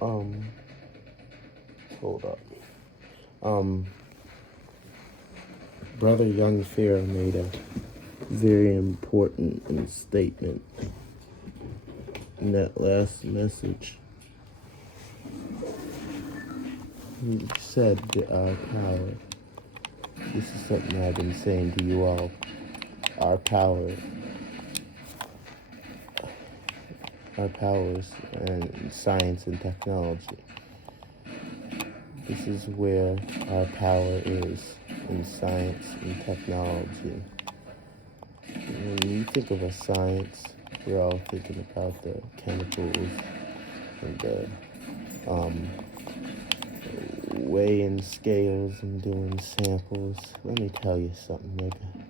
Um, hold up. Um, Brother Young Pharaoh made a very important statement in that last message. He said that our power, this is something I've been saying to you all, our power, our powers and science and technology. This is where our power is in science and technology. When you think of a science, we're all thinking about the chemicals and the um, weighing scales and doing samples. Let me tell you something, nigga.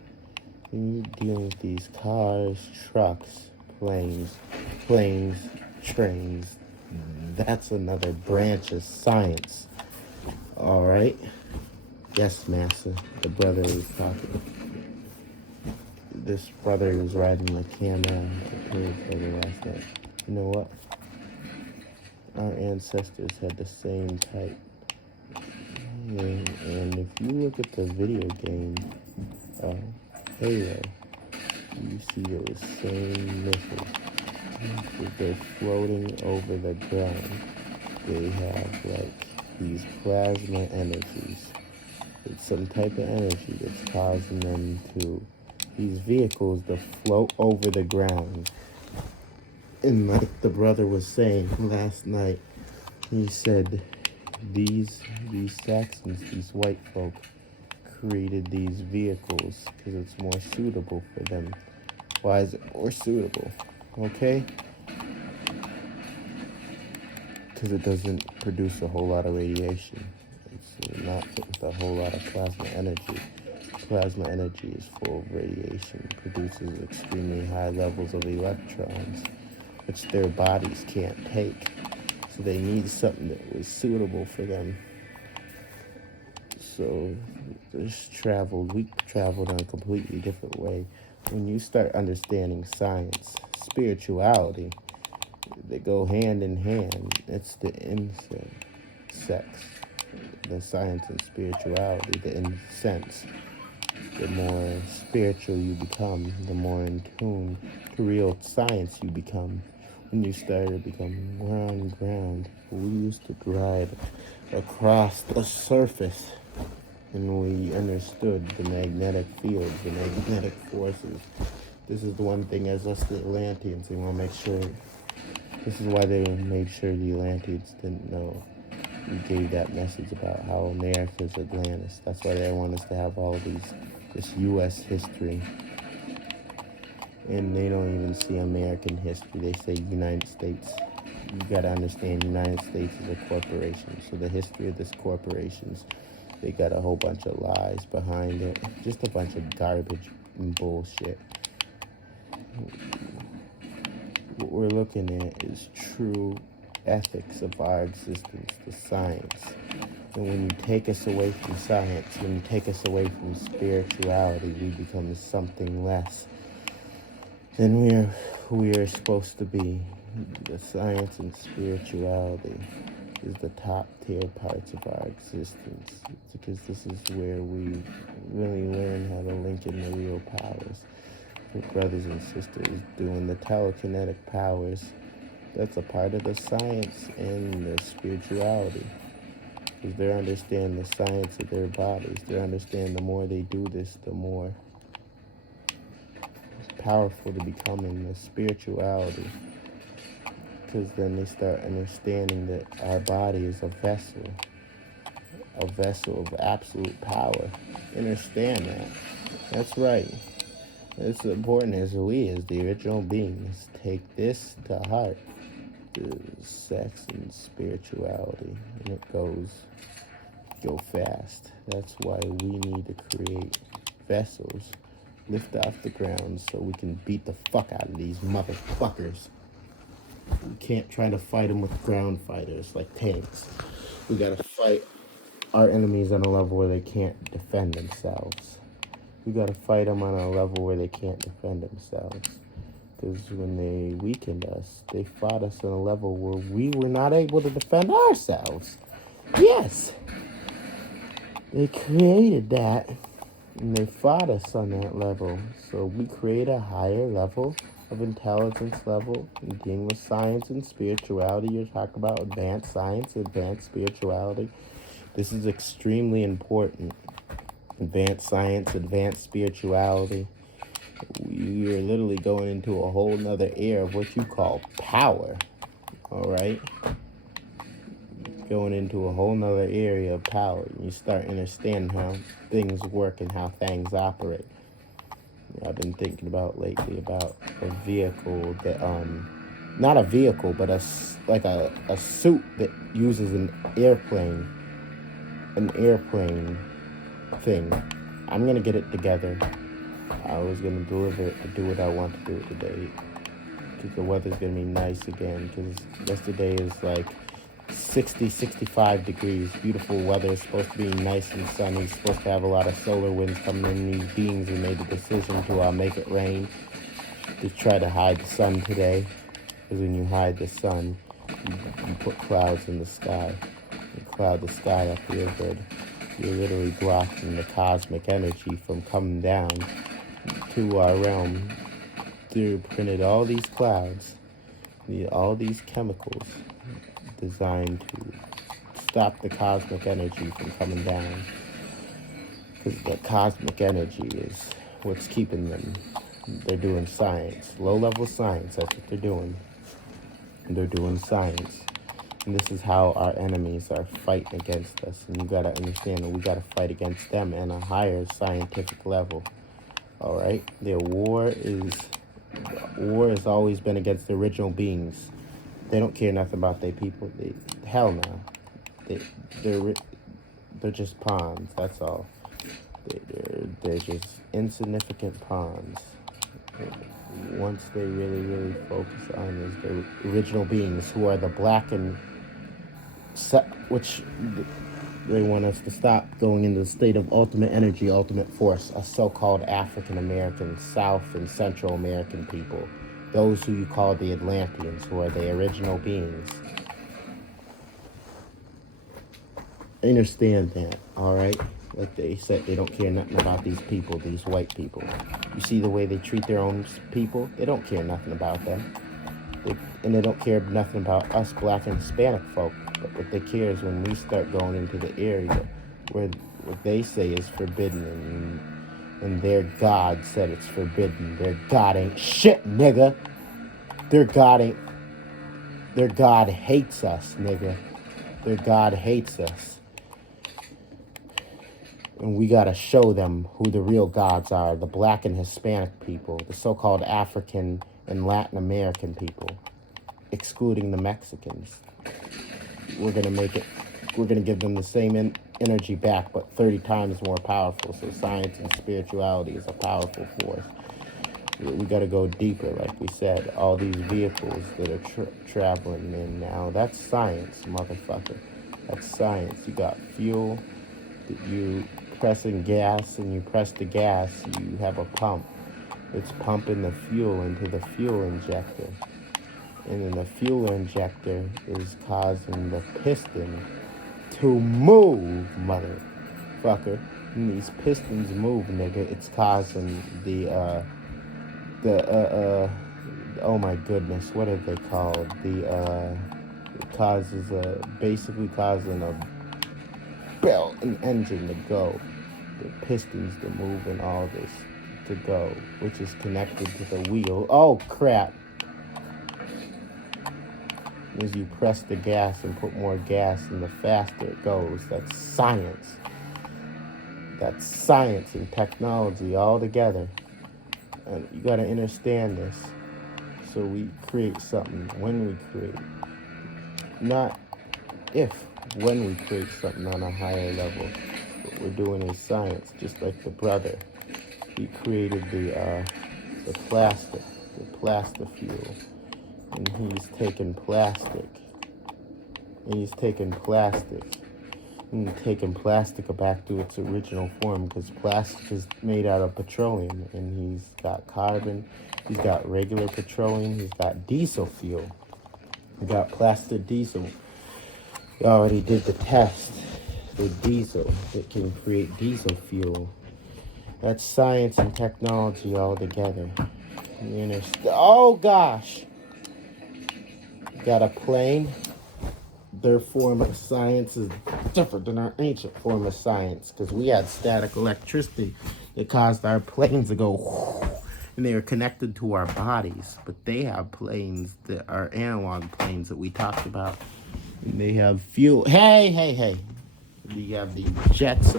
When you're dealing with these cars, trucks, planes, trains, that's another branch of science. All right? Yes, Massa. The brother was talking. This brother was riding the camera for the last night. You know what? Our ancestors had the same type. And if you look at the video game Halo, you see those same missiles. If they're floating over the ground, they have like these plasma energies. It's some type of energy that's causing them to, these vehicles to float over the ground. And like the brother was saying last night, he said these Saxons, these white folk, created these vehicles because it's more suitable for them. Why is it more suitable? Okay? Because it doesn't produce a whole lot of radiation. It's not fit with a whole lot of plasma energy. Plasma energy is full of radiation, produces extremely high levels of electrons, which their bodies can't take. So they need something that was suitable for them. So we traveled in a completely different way. When you start understanding science, spirituality, they go hand in hand. It's the sex, the science and spirituality, the incense. The more spiritual you become, the more in tune to real science you become. When you start to become more on ground, we used to glide across the surface and we understood the magnetic field, the magnetic forces. This is the one thing as us the Atlanteans, they want to make sure, this is why they made sure the Atlanteans didn't know. We gave that message about how America's Atlantis. That's why they want us to have all this U.S. history. And they don't even see American history. They say United States. You gotta understand, United States is a corporation. So the history of this corporations, they got a whole bunch of lies behind it. Just a bunch of garbage and bullshit. What we're looking at is true ethics of our existence, the science. And when you take us away from science, when you take us away from spirituality, we become something less than we are supposed to be. The science and spirituality is the top tier parts of our existence. It's because this is where we really learn how to link in the real powers. For brothers and sisters doing the telekinetic powers, that's a part of the science and the spirituality. Because they understand the science of their bodies. They understand the more they do this, the more powerful to become in the spirituality. Because then they start understanding that our body is a vessel of absolute power. Understand that. That's right. It's important as we, as the original beings, take this to heart. The sex and spirituality, and it go fast. That's why we need to create vessels, lift off the ground so we can beat the fuck out of these motherfuckers. We can't try to fight them with ground fighters like tanks. We gotta fight our enemies on a level where they can't defend themselves. We gotta fight them on a level where they can't defend themselves. Because when they weakened us, they fought us on a level where we were not able to defend ourselves. Yes, they created that, and they fought us on that level. So we create a higher level of intelligence level and dealing with science and spirituality. You're talking about advanced science, advanced spirituality. This is extremely important. Advanced science, advanced spirituality. You're literally going into a whole nother era of what you call power. All right? Going into a whole nother area of power. You start understanding how things work and how things operate. I've been thinking about lately about a vehicle that, not a vehicle, but a suit that uses an airplane thing. I'm going to get it together. I was going to do what I want to do today. Because the weather's going to be nice again. Because yesterday is like 60, 65 degrees. Beautiful weather. It's supposed to be nice and sunny. It's supposed to have a lot of solar winds coming in. These beings have made the decision to make it rain. To try to hide the sun today. Because when you hide the sun, you put clouds in the sky. You cloud the sky up real good. You're literally blocking the cosmic energy from coming down to our realm. They printed all these clouds, all these chemicals designed to stop the cosmic energy from coming down. Because the cosmic energy is what's keeping them. They're doing science, low-level science, that's what they're doing. They're doing science. And this is how our enemies are fighting against us. And you gotta understand that we gotta fight against them at a higher scientific level. All right? Their war has always been against the original beings. They don't care nothing about their people. Hell no. They're just pawns. That's all. They're just insignificant pawns. Once they really focus on is the original beings, who are the black and which they want us to stop going into the state of ultimate energy, ultimate force, a so-called African American, South and Central American people, those who you call the Atlanteans, who are the original beings. Understand that, all right? Like they said, they don't care nothing about these people, these white people. You see the way they treat their own people? They don't care nothing about them. And they don't care nothing about us black and Hispanic folk. But what they care is when we start going into the area where what they say is forbidden and their God said it's forbidden. Their God ain't shit, nigga. Their God hates us, nigga. Their God hates us. And we gotta show them who the real gods are, the black and Hispanic people, the so-called African and Latin American people, excluding the Mexicans. We're gonna give them the same energy back, but 30 times more powerful. So science and spirituality is a powerful force. We gotta go deeper, like we said. All these vehicles that are traveling in now, that's science, motherfucker. That's science. You got fuel that you pressing gas, and you press the gas, you have a pump. It's pumping the fuel into the fuel injector. And then the fuel injector is causing the piston to move, motherfucker. And these pistons move, nigga. It's causing oh my goodness, what are they called? It causes basically causing a belt, an engine to go. The pistons to move and all this to go, which is connected to the wheel. Oh crap. As you press the gas and put more gas in, the faster it goes. That's science. That's science and technology all together. And you gotta understand this. So we create something when we create. Not if, when we create something on a higher level. What we're doing is science, just like the brother. He created the plastic fuel. And he's taken plastic and taking plastic back to its original form, because plastic is made out of petroleum, and he's got carbon, he's got regular petroleum, he's got diesel fuel, he got plastic diesel. We already did the test with diesel. It can create diesel fuel. That's science and technology all together. You understand? Oh gosh! Got a plane. Their form of science is different than our ancient form of science, because we had static electricity that caused our planes to go, and they were connected to our bodies. But they have planes that are analog planes that we talked about, and they have fuel. Hey! We have the jets.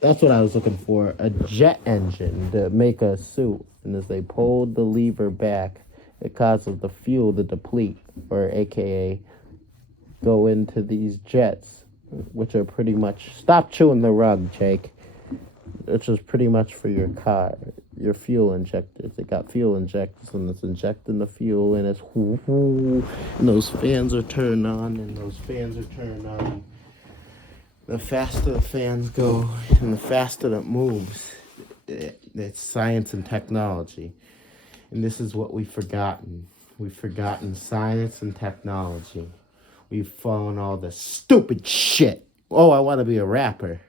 That's what I was looking for, a jet engine to make a suit. And as they pulled the lever back, it causes the fuel to deplete, or AKA go into these jets, which are pretty much, stop chewing the rug, Jake, which is pretty much for your car, your fuel injectors. They got fuel injectors, and it's injecting the fuel, and it's and those fans are turned on, and those fans are turned on. The faster the fans go, and the faster it moves. It's science and technology. And this is what we've forgotten. We've forgotten science and technology. We've fallen all the stupid shit. Oh, I want to be a rapper.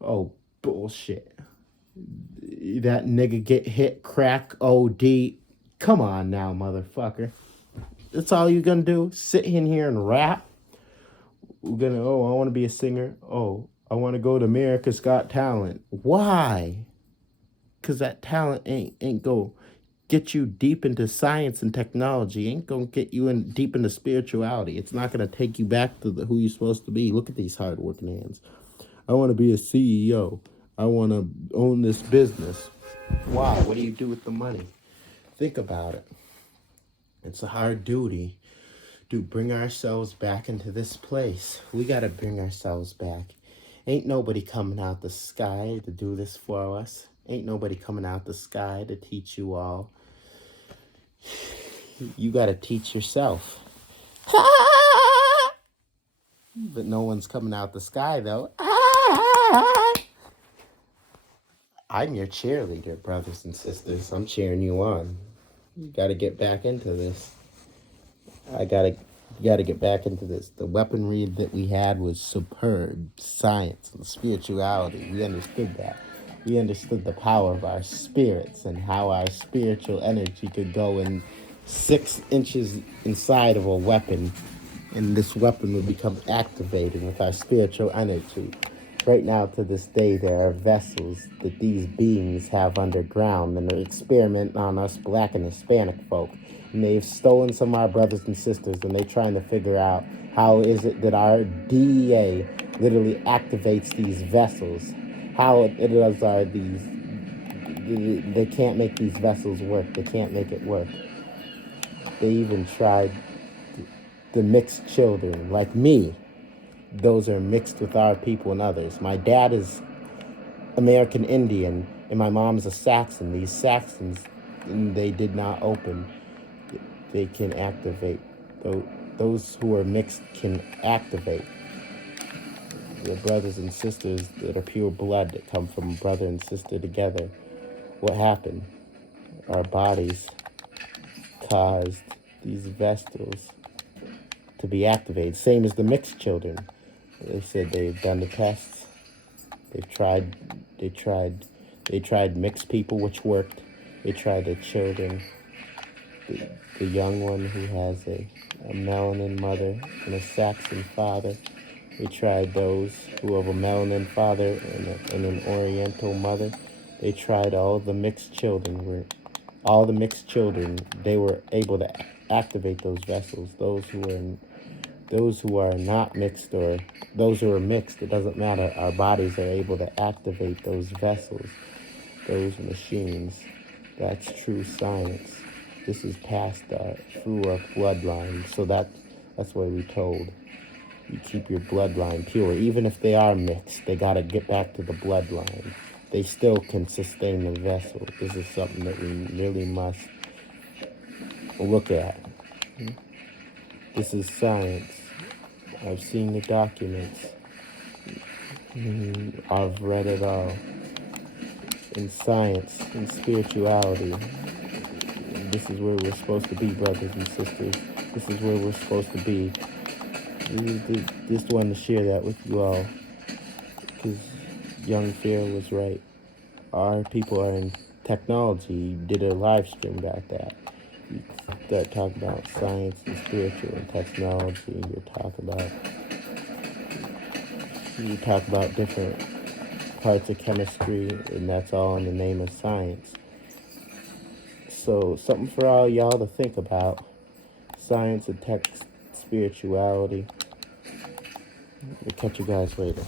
Oh, bullshit. That nigga get hit, crack, OD. Come on now, motherfucker. That's all you gonna do? Sit in here and rap? We're gonna, oh, I want to be a singer. Oh, I want to go to America's Got Talent. Why? Because that talent ain't go get you deep into science and technology. Ain't gonna get you in deep into spirituality. It's not gonna take you back to who you're supposed to be. Look at these hard-working hands. I want to be a CEO. I want to own this business. Why? What do you do with the money? Think about it. It's a hard duty to bring ourselves back into this place. We got to bring ourselves back. Ain't nobody coming out the sky to do this for us. Ain't nobody coming out the sky to teach you all. You got to teach yourself. But no one's coming out the sky, though. I'm your cheerleader, brothers and sisters. I'm cheering you on. You got to get back into this. You got to get back into this. The weaponry that we had was superb. Science and spirituality. We understood that. We understood the power of our spirits and how our spiritual energy could go in 6 inches inside of a weapon, and this weapon would become activated with our spiritual energy. Right now, to this day, there are vessels that these beings have underground, and they're experimenting on us Black and Hispanic folk. And they've stolen some of our brothers and sisters, and they're trying to figure out how is it that our DEA literally activates these vessels. How it does are these, they can't make these vessels work. They can't make it work. They even tried the mixed children, like me. Those are mixed with our people and others. My dad is American Indian, and my mom's a Saxon. These Saxons, they did not open. They can activate. Those who are mixed can activate. The brothers and sisters that are pure blood that come from brother and sister together. What happened? Our bodies caused these vessels to be activated. Same as the mixed children. They said they've done the tests. They tried mixed people, which worked. They tried the children, the young one who has a melanin mother and a Saxon father. They tried those who have a melanin father and an Oriental mother. They tried all the mixed children. They were able to activate those vessels. Those who are not mixed, or those who are mixed, it doesn't matter. Our bodies are able to activate those vessels, those machines. That's true science. This is passed through our bloodline. So that's why we told. You keep your bloodline pure. Even if they are mixed, they got to get back to the bloodline. They still can sustain the vessel. This is something that we really must look at. This is science. I've seen the documents. I've read it all. In science, in spirituality, this is where we're supposed to be, brothers and sisters. This is where we're supposed to be. Just wanted to share that with you all, because Young Fear was right. Our people are in technology. Did a live stream about that. You start talking about science and spiritual and technology. You talk about different parts of chemistry, and that's all in the name of science. So something for all y'all to think about: science and tech, spirituality. We'll catch you guys later.